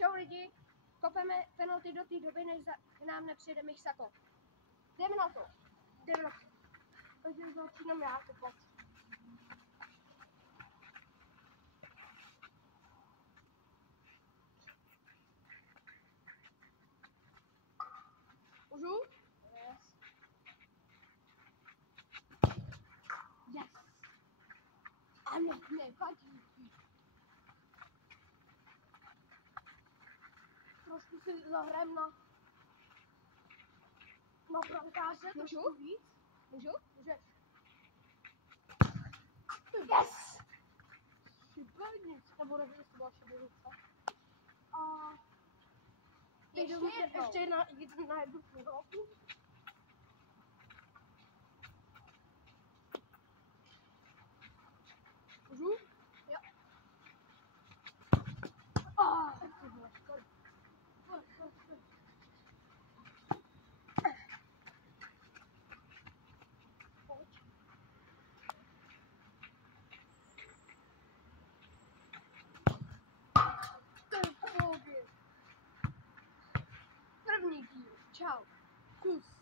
Čau lidi, kopeme penalty do té doby, než k nám nepřijde Mixako. Jdeme na to. Takže začínám já kopat. Můžu? Yes. Yes. Ano, nevadí. Trošku si zahrám na brankáře. Můžu? Víc? Můžu? Můžeš. Yes! Super, nic. Nebo nevím, jestli byla šibulice. A ještě jedna jednu půlku. Můžu? Jo. To bylo škoda. První díl. Čau. Kus.